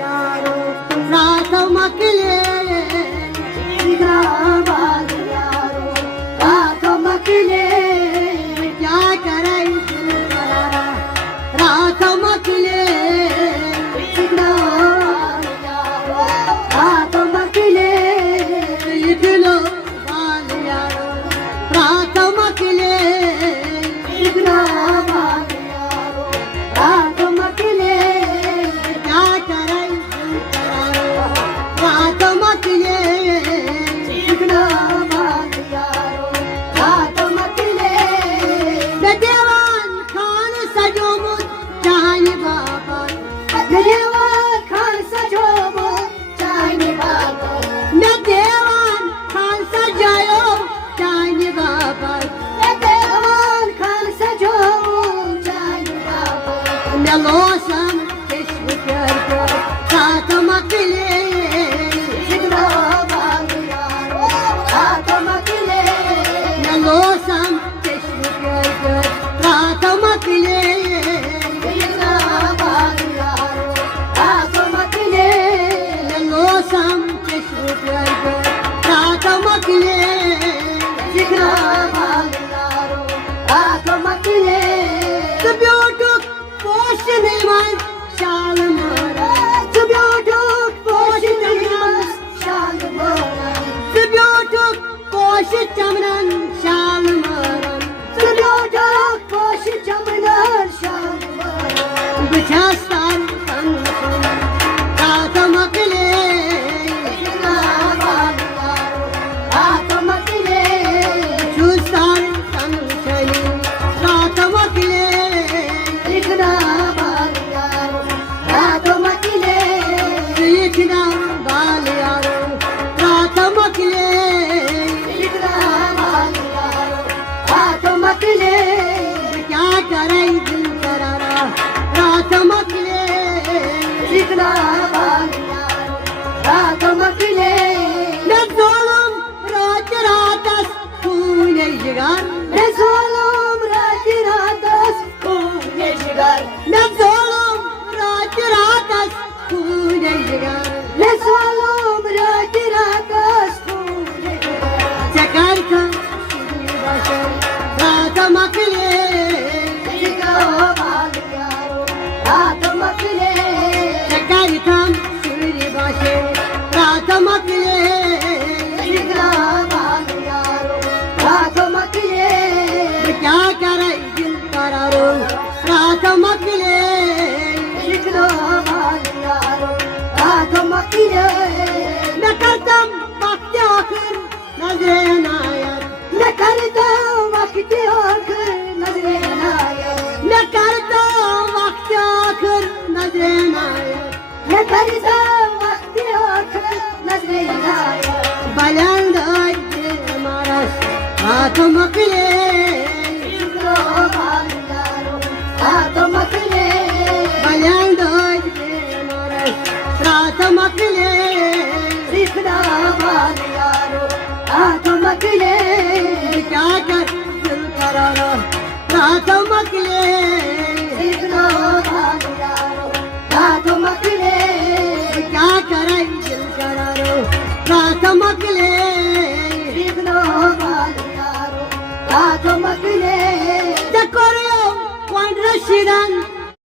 यारो रात मकले जिगरा बाल यारो रात मकले क्या करे दिल करारा रात मकले जिगरा बाल यारो रात मकले जिगलो बाल यारो रात मकले जिगरा बाल यारो रात मकले क्या करे दिल करारा रात मकले जिगरा बाल यारो रात मकले देवान खान सजोमुत चाहने बाबा देवान खान सजोमुत चाहने बाबा मैं देवान खान सजायो चाहने बाबा मैं देवान खान सजोमुत चाहने बाबा मैं लोसम चश्म कर रात मकले जिगरा बाल यारो रात मकले मैं लोसम चश्म कर रात मकले जिगरा बाल यारो रात मकले मैं लोसम चश्म कर रात मकले जिगरा बाल यारो रात मकले ब्यूटुक पोश निमन शाल मोरा ब्यूटुक पोश निमन शाल मोरा ब्यूटुक पोश चमन शाल मोरा ब्यूटुक पोश चमन शाल मोरा बुझास्तान संग रात मकले जिगरा बाल यारो रात मकले छुस्तान संग चली रात मकले जिगरा बाल यारो रात मकले जिगरा बाल यारो रात मकले जिगरा बाल यारो रात मकले क्या करे दिल करारा रात मकले जिगरा बाल यारो रात मकले मैं ज़ोलम रात रातस खूने जिगर मैं ज़ोलम रात रातस खूने जिगर मैं ज़ोलम रात रातस खूने जिगर मैं ज़ोलम रात रातस खूने जिगर चकर का रात मकले जिगरा बाल यारो रात मकले चकर का सूर्य बाशे रात मकले जिगरा बाल यारो रात मकले क्या करे दिल करारो रात मकले जिगरा बाल यारो रात मकले मैं करतम वक्त आखिर नजरे नायर मैं करतम वक्त आखिर नजरे नायर मैं करतम वक्त आखिर नजरे नायर मैं करतम वक्त आखिर नजरे नायर बुलंद मारस रात मकले जिगरा बाल यारो रात मकले बुलंद मारस रात मकले जिगरा बाल यारो रात मकले क्या कर दिल करारा रात मकले जिगरा बाल यारो रात मकले क्या करे दिल करारो रात मकले जिगरा बाल यारो रात मकले चकोरियो वन रशिदन